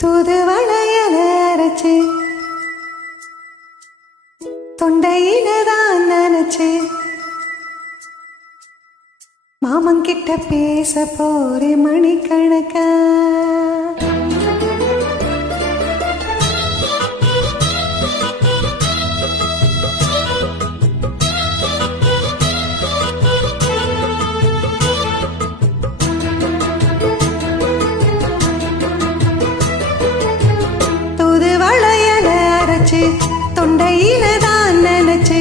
தூதுவளையல அரைச்சு தொண்டையில தான் நினைச்சு மாமன் கிட்ட பேச போறே மணிக்கணக்கா. தொண்டையில தான் நினைச்சு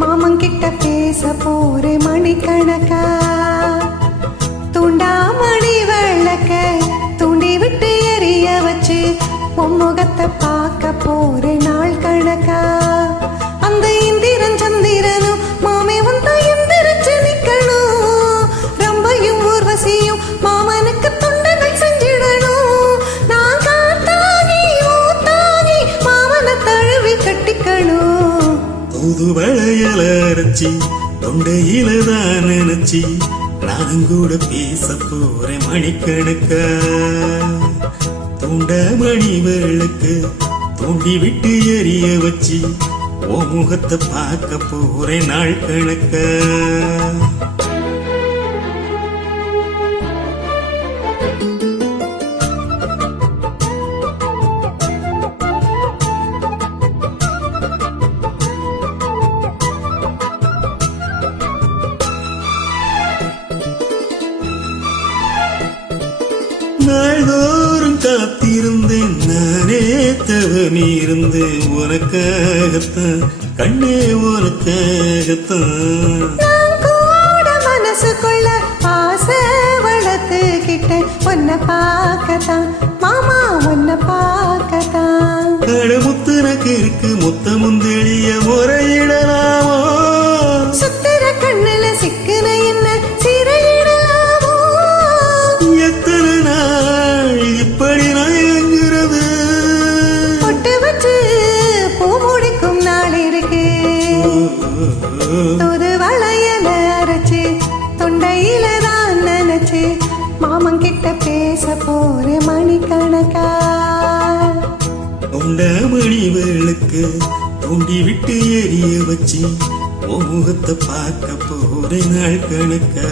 மாமன் கிட்ட பேச போறே மணிக்கணக்கா. தூண்டாமணி வெள்ளக்க தூண்டி விட்டு எரிய வச்சு பொம்முகத்தை பார்க்க போறே நாள் கணக்கா. அந்த இந்திரன் சந்திரனும் மாமே வந்தா எந்திரிச்சு நிக்கணும். ரம்பையும் ஊர்வசியும் மாமனுக்கு தொண்டைகள் செஞ்சிடணும். நான் காத்தாகி ஊத்தாகி மாமனை தழுவி கட்டிக்கணும். தூதுவளையல அரைச்சி தொண்டையில தான் நினைச்சி நானும் கூட பேச போறேன் மணிக்கணக்கா. தூண்ட மணி வெளுக்கு தூண்டி விட்டு எரிய வச்சு ஓ முகத்தை பார்க்க போறேன் நாள் கணக்கா. நாள்தோறும் காத்திருந்தேன் நானே தவமிருந்து உனக்காகத்தான் கண்ணே உனக்காகத்தான். மனசுக்குள்ள ஆசை வளர்த்துக்கிட்ட ஒன்ன பார்க்கத்தான் மாமா ஒன்ன பார்க்கத்தான். கடமுத்துனக்கு இருக்கு முத்தமும் தெளிய முறையிடலாமோ. சுத்திர கண்ணுல சிக்குன என்ன சிறையிடலாமோ. எத்தனை நாள் இப்படி நயங்குறது. பொட்டு வச்சு பூ முடிக்கும் நாள் இருக்கு. தூதுவளையல அரைச்சு தொண்டையில தான் நினைச்சு மாமன் கிட்ட பேச போறே மணிக்கணக்கா. தொண்ட மணி வெளுக்கு தூண்டி விட்டு எரிய வச்சு ஓ முகத்தை பார்க்க போறே நாள் கணக்கா.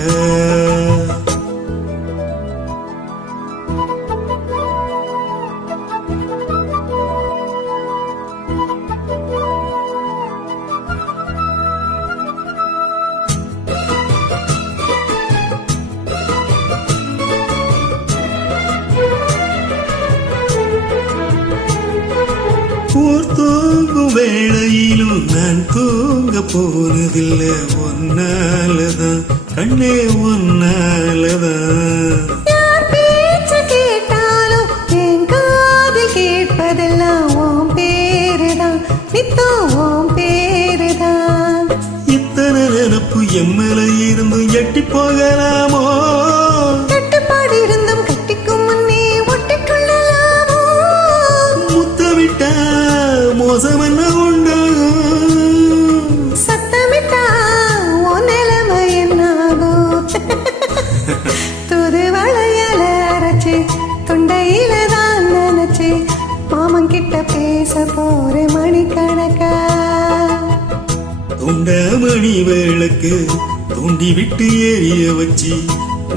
தூங்கும் வேளையிலும் நான் தூங்க போனதில்லை ஒன்னாலதான் கண்ணே ஒன்னாலதான். யார் பேச்சு கேட்டாலும் என் காதில் கேட்பதெல்லாம் உன் பேருதான் நித்தம் உன் பேருதான். இத்தனை நினப்பு எம்மல இருந்தும் எட்டி போகலாமோ. கட்டுப்பாடு இருந்தும் கட்டிக்கும் முன்னே ஒட்டிக்கொள்ளலாமோ. முத்தமிட்டா மோசம் என்ன உண்டாகும். சத்தமிட்டா உன் நிலைமை என்னாகும். தூதுவளையல அரைச்சு தொண்டையில தான் நினைச்சு மாமன் கிட்ட பேச போறே மணிக்கணக்கா. துண்ட மணி வேளுக்கு தூண்டி விட்டு எரிய வச்சு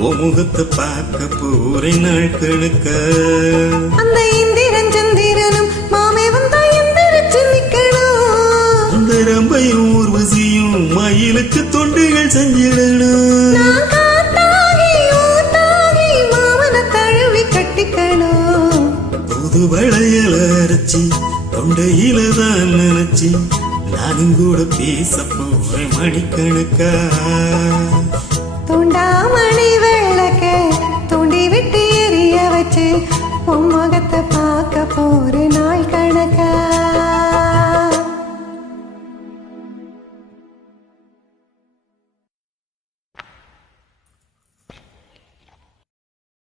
ஓ முகத்தை பார்க்க போறே நாள் கணக்கா. அந்த இந்திரன் சந்திரனும் மாமே வந்தா எந்திரிச்சு நிக்கணும். அந்த ரம்பையும் ஊர்வசியும் மயிலுக்கு தொண்டுகள் செஞ்சிடணும். நான் காத்தாகி ஊத்தாகி மாமனை தழுவி கட்டிக்கணும். தூதுவளையல அரைச்சி தொண்டையில தான் நினைச்சி நானும் கூட பேச போறேன் மணிக்கணக்கா. தூண்டாமணி வெள்ளக்க தூண்டி விட்டு எரிய வச்சு உன் முகத்தை பார்க்க போறே நாள் கணக்கா.